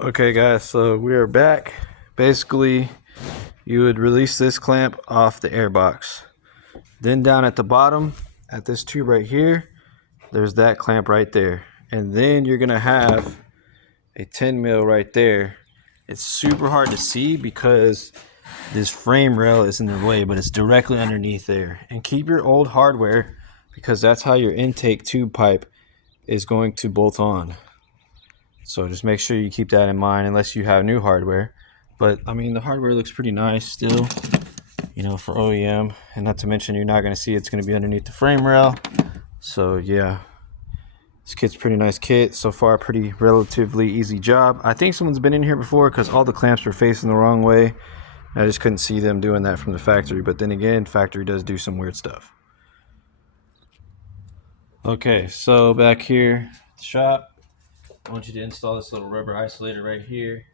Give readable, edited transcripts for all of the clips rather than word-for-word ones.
Okay guys, so we are back. Basically, you would release this clamp off the airbox. Then down at the bottom, at this tube right here, there's that clamp right there. And then you're gonna have a 10 mil right there. It's super hard to see because this frame rail is in the way, but it's directly underneath there. And keep your old hardware because that's how your intake tube pipe is going to bolt on. So just make sure you keep that in mind unless you have new hardware. But I mean, the hardware looks pretty nice still, you know, for OEM. And not to mention, you're not going to see it's going to be underneath the frame rail. So yeah, this kit's a pretty nice kit. So far, pretty relatively easy job. I think someone's been in here before because all the clamps were facing the wrong way. I just couldn't see them doing that from the factory. But then again, factory does do some weird stuff. Okay, so back here at the shop, I want you to install this little rubber isolator right here.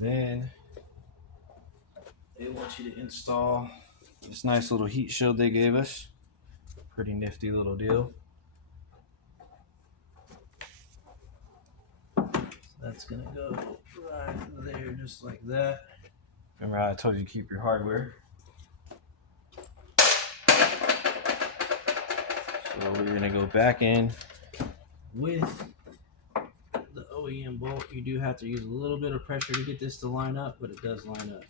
Then they want you to install this nice little heat shield they gave us. Pretty nifty little deal. So that's gonna go right there just like that. Remember how I told you to keep your hardware. So we're gonna go back in with the OEM bolt. You do have to use a little bit of pressure to get this to line up, but it does line up.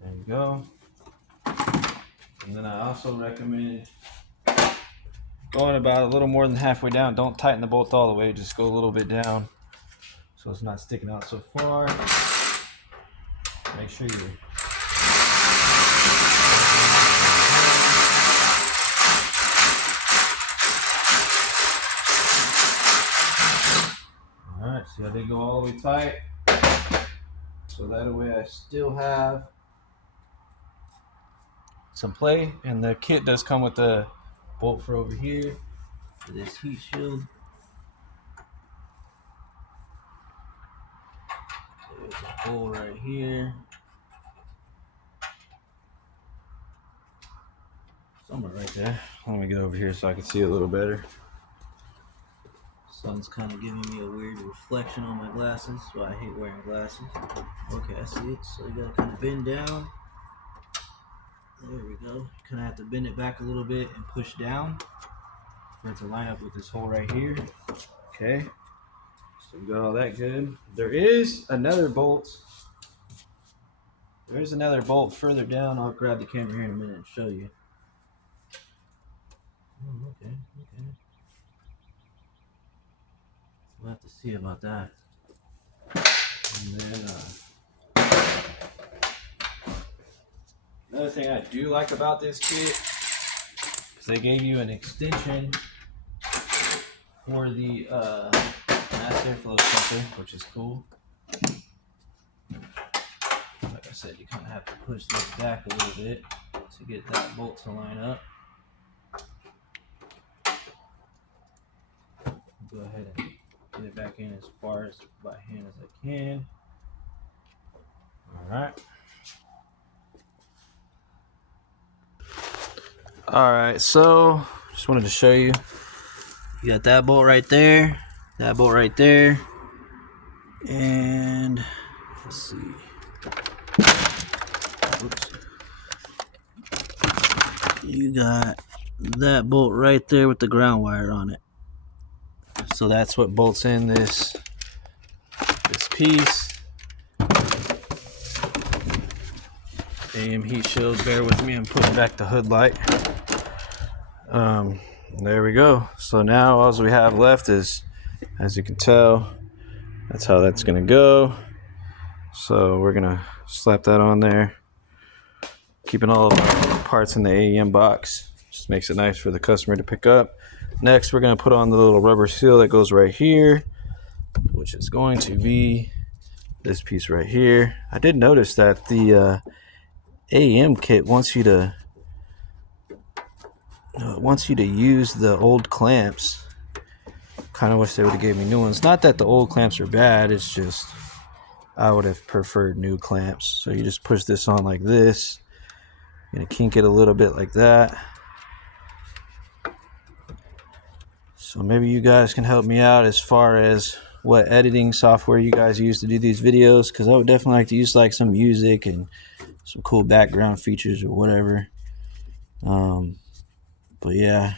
There you go. And then I also recommend going about a little more than halfway down. Don't tighten the bolt all the way, just go a little bit down so it's not sticking out so far. Make sure you Alright, see how they go all the way tight? So that way I still have some play, and the kit does come with the bolt for over here for this heat shield. There's a hole right here. Somewhere right there. Let me get over here so I can see a little better. Sun's kind of giving me a weird reflection on my glasses, so I hate wearing glasses. Okay, I see it. So you gotta kind of bend down. There we go. You kind of have to bend it back a little bit and push down for it to line up with this hole right here. Okay. So we got all that good. There is another bolt. There is another bolt further down. I'll grab the camera here in a minute and show you. Oh, okay. We'll have to see about that. And then another thing I do like about this kit is they gave you an extension for the mass airflow sensor, which is cool. Like I said, you kind of have to push this back a little bit to get that bolt to line up. Go ahead and get it back in as far as by hand as I can. All right, so just wanted to show you. You got that bolt right there, that bolt right there, and let's see. Oops. You got that bolt right there with the ground wire on it. So that's what bolts in this piece. AM heat shield, bear with me, I'm putting back the hood light. There we go. So now all we have left is, as you can tell, that's how that's gonna go. So we're gonna slap that on there, keeping all of our parts in the AEM box. Just makes it nice for the customer to pick up. Next, we're gonna put on the little rubber seal that goes right here, which is going to be this piece right here. I did notice that the AEM kit wants you to use the old clamps. Kind of wish they would have gave me new ones. Not that the old clamps are bad, it's just I would have preferred new clamps. So you just push this on like this. You're gonna kink it a little bit like that. So maybe you guys can help me out as far as what editing software you guys use to do these videos, because I would definitely like to use like some music and some cool background features or whatever. But yeah,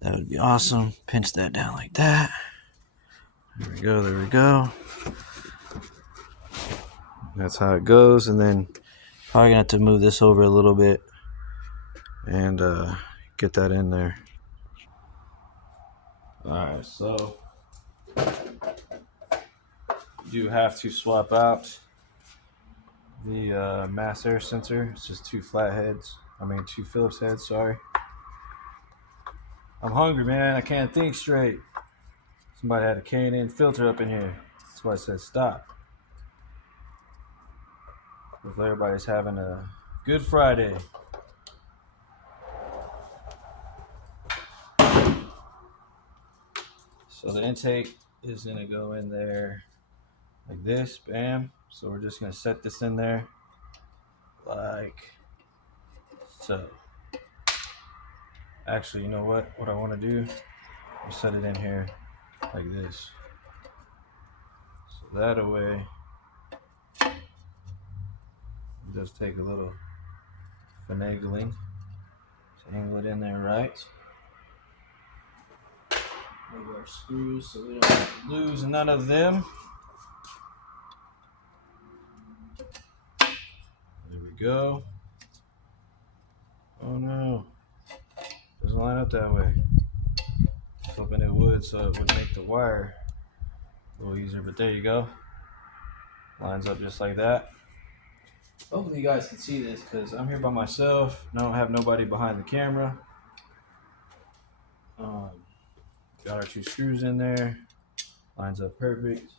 that would be awesome. Pinch that down like that. There we go, there we go. That's how it goes. And then probably gonna have to move this over a little bit and get that in there. Alright, so you have to swap out the mass air sensor. It's just two Phillips heads, sorry. I'm hungry, man. I can't think straight. Somebody had a K&N filter up in here. That's why I said stop. Hopefully everybody's having a good Friday. So the intake is gonna go in there like this, bam. So we're just gonna set this in there like so. Actually, you know what? What I wanna do, I'll set it in here like this. So that way, just take a little finagling to angle it in there right. Move our screws so we don't lose none of them. There we go. Oh no, doesn't line up that way. I was hoping it would, so it would make the wire a little easier, but there you go. Lines up just like that. Hopefully you guys can see this because I'm here by myself and I don't have nobody behind the camera. Got our two screws in there. Lines up perfect.